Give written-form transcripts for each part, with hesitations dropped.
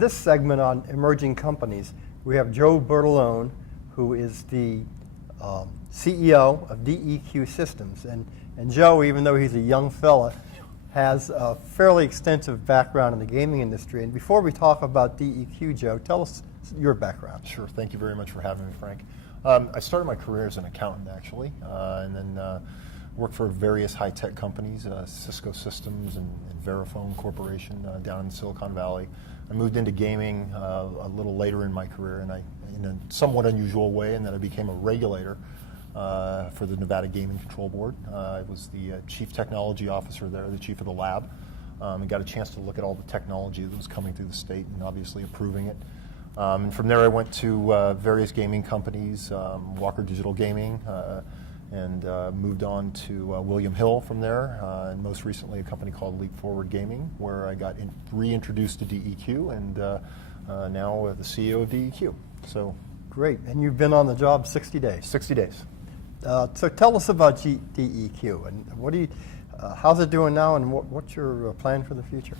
this segment on emerging companies, we have Joe Bertolone, who is the CEO of DEQ Systems. And Joe, even though he's a young fella, has a fairly extensive background in the gaming industry. And before we talk about DEQ, Joe, tell us your background. Sure. Thank you very much for having me, Frank. I started my career as an accountant, actually, and then worked for various high-tech companies, Cisco Systems and Verifone Corporation down in Silicon Valley. I moved into gaming a little later in my career, and in a somewhat unusual way, in that I became a regulator for the Nevada Gaming Control Board. I was the chief technology officer there, the chief of the lab, and got a chance to look at all the technology that was coming through the state and obviously approving it. And from there I went to various gaming companies, Walker Digital Gaming, and moved on to William Hill from there, and most recently a company called Leap Forward Gaming, where I got reintroduced to DEQ, and now the CEO of DEQ. So great. And you've been on the job 60 days. 60 days. So tell us about DEQ, and what do you, how's it doing now, and what's your plan for the future?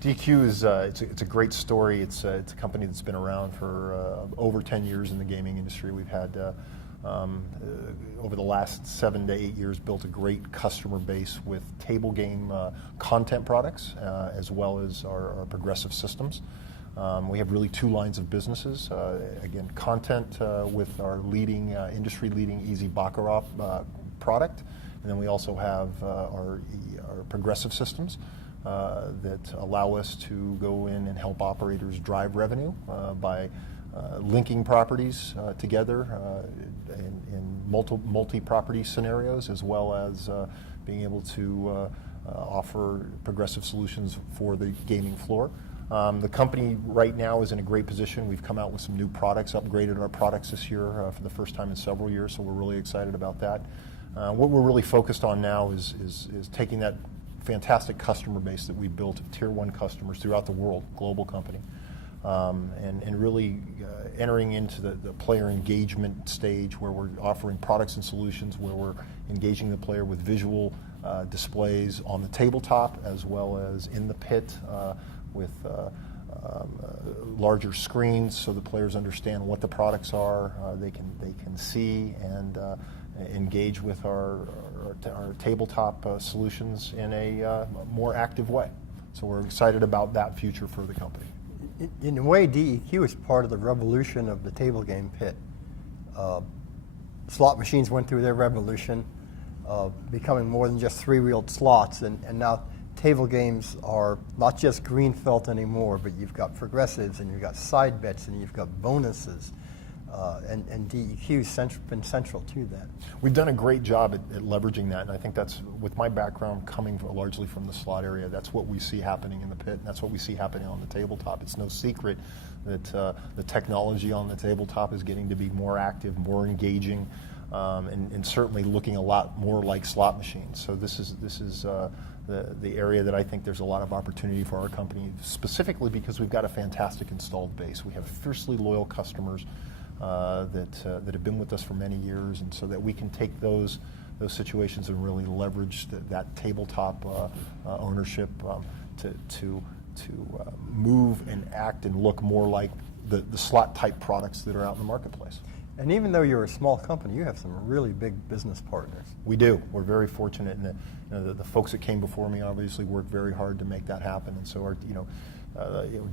DEQ is it's a great story. It's a company that's been around for over 10 years in the gaming industry. We've had over the last 7 to 8 years built a great customer base with table game content products as well as our progressive systems. We have really two lines of businesses. Again, content with our leading, industry-leading Easy Baccarat product, and then we also have our progressive systems that allow us to go in and help operators drive revenue by linking properties together in multi-property scenarios, as well as being able to offer progressive solutions for the gaming floor. The company right now is in a great position. We've come out with some new products, upgraded our products this year for the first time in several years, so we're really excited about that. What we're really focused on now is taking that fantastic customer base that we built of Tier 1 customers throughout the world, global company, and really entering into the player engagement stage, where we're offering products and solutions where we're engaging the player with visual displays on the tabletop as well as in the pit with larger screens, so the players understand what the products are. They can see and engage with our tabletop solutions in a more active way. So we're excited about that future for the company. In a way, DEQ is part of the revolution of the table game pit. Slot machines went through their revolution, becoming more than just three-wheeled slots, and now table games are not just green felt anymore, but you've got progressives, and you've got side bets, and you've got bonuses, and DEQ's been central to that. We've done a great job at leveraging that, and I think that's, with my background coming largely from the slot area, that's what we see happening in the pit, and that's what we see happening on the tabletop. It's no secret that the technology on the tabletop is getting to be more active, more engaging, and certainly looking a lot more like slot machines. So this is the area that I think there's a lot of opportunity for our company, specifically because we've got a fantastic installed base. We have fiercely loyal customers that have been with us for many years, and so that we can take those situations and really leverage that tabletop ownership to move and act and look more like the slot type products that are out in the marketplace. And even though you're a small company, you have some really big business partners. We do. We're very fortunate, and the folks that came before me obviously worked very hard to make that happen. And so,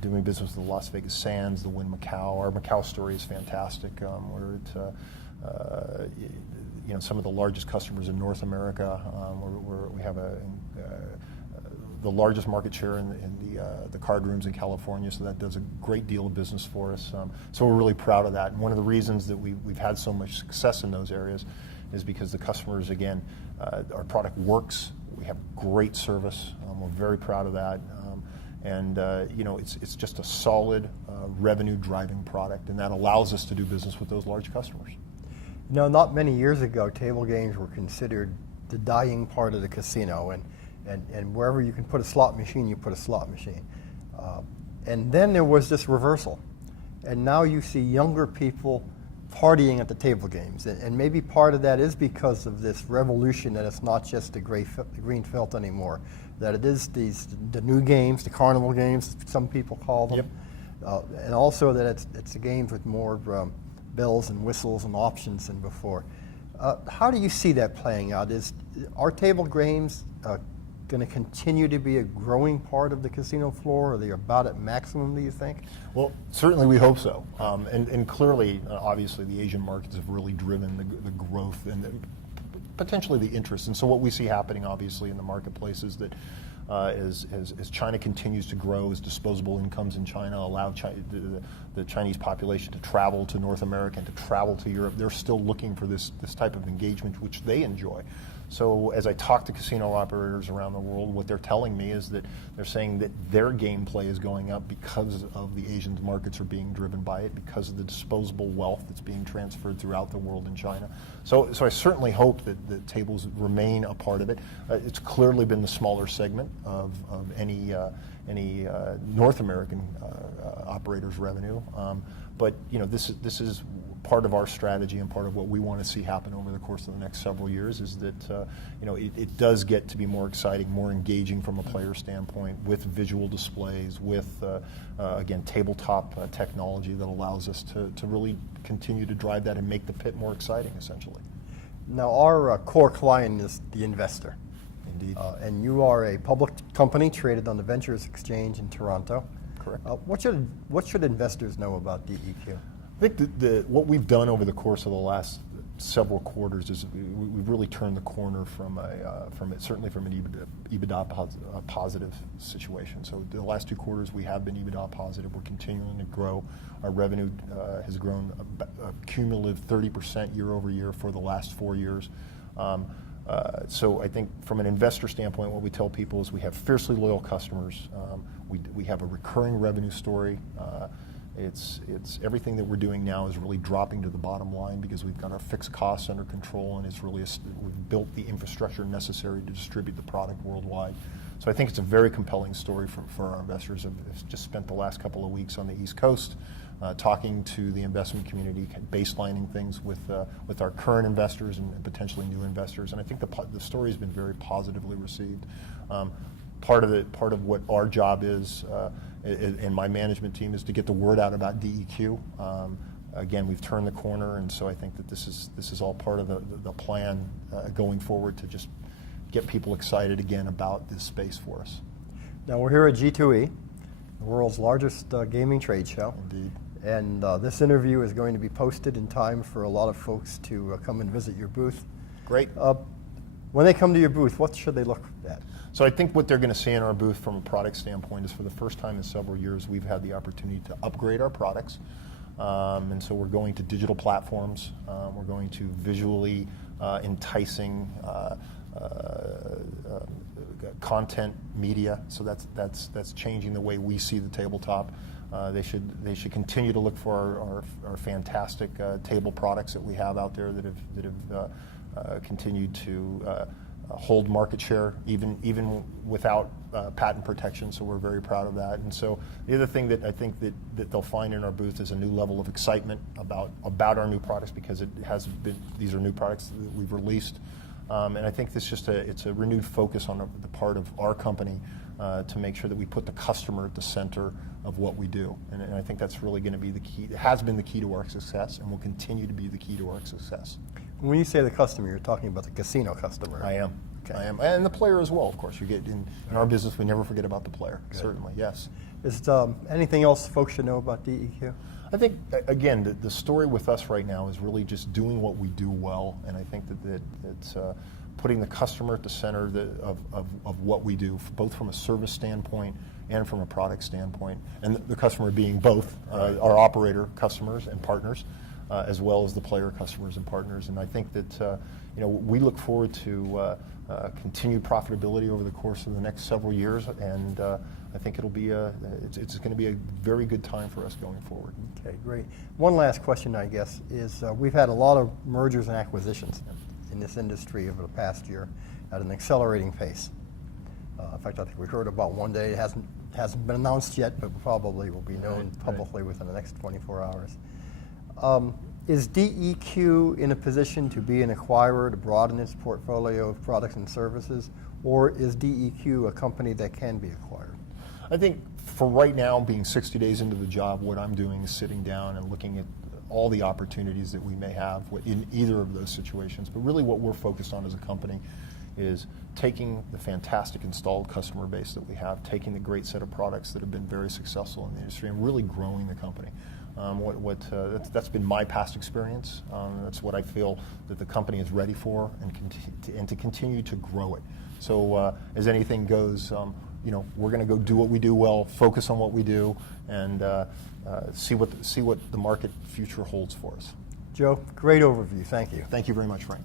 doing business with the Las Vegas Sands, the Wynn Macau. Our Macau story is fantastic. We're at some of the largest customers in North America. We have the largest market share in the card rooms in California, so that does a great deal of business for us. So we're really proud of that. And one of the reasons that we've had so much success in those areas is because the customers, again, our product works. We have great service. We're very proud of that. It's just a solid revenue-driving product, and that allows us to do business with those large customers. Not many years ago, table games were considered the dying part of the casino, and wherever you can put a slot machine, you put a slot machine. And then there was this reversal, and now you see younger people partying at the table games, and maybe part of that is because of this revolution that it's not just the green felt anymore, that it is the new games, the Carnival Games, some people call them. Yep. and also that it's a game with more bells and whistles and options than before. How do you see that playing out? Are table games going to continue to be a growing part of the casino floor? Are they about at maximum, do you think? Well, certainly we hope so. And clearly, obviously, the Asian markets have really driven the growth and potentially the interest. And so what we see happening, obviously, in the marketplace is that as China continues to grow, as disposable incomes in China allow the Chinese population to travel to North America and to travel to Europe, they're still looking for this type of engagement, which they enjoy. So as I talk to casino operators around the world, what they're telling me is that they're saying that their gameplay is going up because of the Asian markets are being driven by it, because of the disposable wealth that's being transferred throughout the world in China. So I certainly hope that tables remain a part of it. It's clearly been the smaller segment of any North American operators' revenue, but this is part of our strategy and part of what we want to see happen over the course of the next several years is that it does get to be more exciting, more engaging from a player standpoint, with visual displays, with again tabletop technology that allows us to really continue to drive that and make the pit more exciting, essentially. Now, our core client is the investor. Indeed. And you are a public company traded on the Ventures Exchange in Toronto. Correct. What should investors know about DEQ? I think what we've done over the course of the last several quarters is we've really turned the corner from certainly from an EBITDA positive situation. So the last 2 quarters we have been EBITDA positive. We're continuing to grow. Our revenue has grown a cumulative 30% year over year for the last 4 years. So I think from an investor standpoint, what we tell people is we have fiercely loyal customers. We have a recurring revenue story. It's everything that we're doing now is really dropping to the bottom line because we've got our fixed costs under control, and it's really we've built the infrastructure necessary to distribute the product worldwide. So I think it's a very compelling story for our investors. I've just spent the last couple of weeks on the East Coast talking to the investment community, baselining things with our current investors and potentially new investors, and I think the story has been very positively received. Part of what our job is, and my management team, is to get the word out about DEQ. Again, we've turned the corner, and so I think that this is all part of the plan going forward to just get people excited again about this space for us. Now, we're here at G2E, the world's largest gaming trade show. Indeed. And this interview is going to be posted in time for a lot of folks to come and visit your booth. Great. When they come to your booth, what should they look at? So I think what they're going to see in our booth from a product standpoint is, for the first time in several years, we've had the opportunity to upgrade our products. And so we're going to digital platforms. We're going to visually enticing content media. So that's changing the way we see the tabletop. They should continue to look for our fantastic table products that we have out there that have continued to hold market share even without patent protection. So we're very proud of that. And so the other thing that I think that they'll find in our booth is a new level of excitement about our new products, because these are new products that we've released. And I think it's a renewed focus on the part of our company to make sure that we put the customer at the center of what we do. And I think that's really going to be the key. It has been the key to our success and will continue to be the key to our success. When you say the customer, you're talking about the casino customer. I am. Okay. I am. And the player as well, of course. You get in our business, we never forget about the player. Good. Certainly, yes. Is anything else folks should know about DEQ? I think, again, the story with us right now is really just doing what we do well, and I think that it's putting the customer at the center of what we do, both from a service standpoint and from a product standpoint, and the customer being both our operator customers and partners, as well as the player customers and partners. And I think that we look forward to continued profitability over the course of the next several years, and I think it'll be it's going to be a very good time for us going forward. Okay, great. One last question, I guess, is we've had a lot of mergers and acquisitions in this industry over the past year at an accelerating pace. In fact, I think we heard about one day. It hasn't been announced yet, but probably will be known publicly within the next 24 hours. Is DEQ in a position to be an acquirer to broaden its portfolio of products and services, or is DEQ a company that can be acquired? I think for right now, being 60 days into the job, what I'm doing is sitting down and looking at all the opportunities that we may have in either of those situations. But really what we're focused on as a company is taking the fantastic installed customer base that we have, taking the great set of products that have been very successful in the industry, and really growing the company. That's been my past experience. That's what I feel that the company is ready for, and to continue to grow it. So as anything goes, we're going to go do what we do well, focus on what we do, and see what the market future holds for us. Joe, great overview. Thank you. Thank you very much, Frank.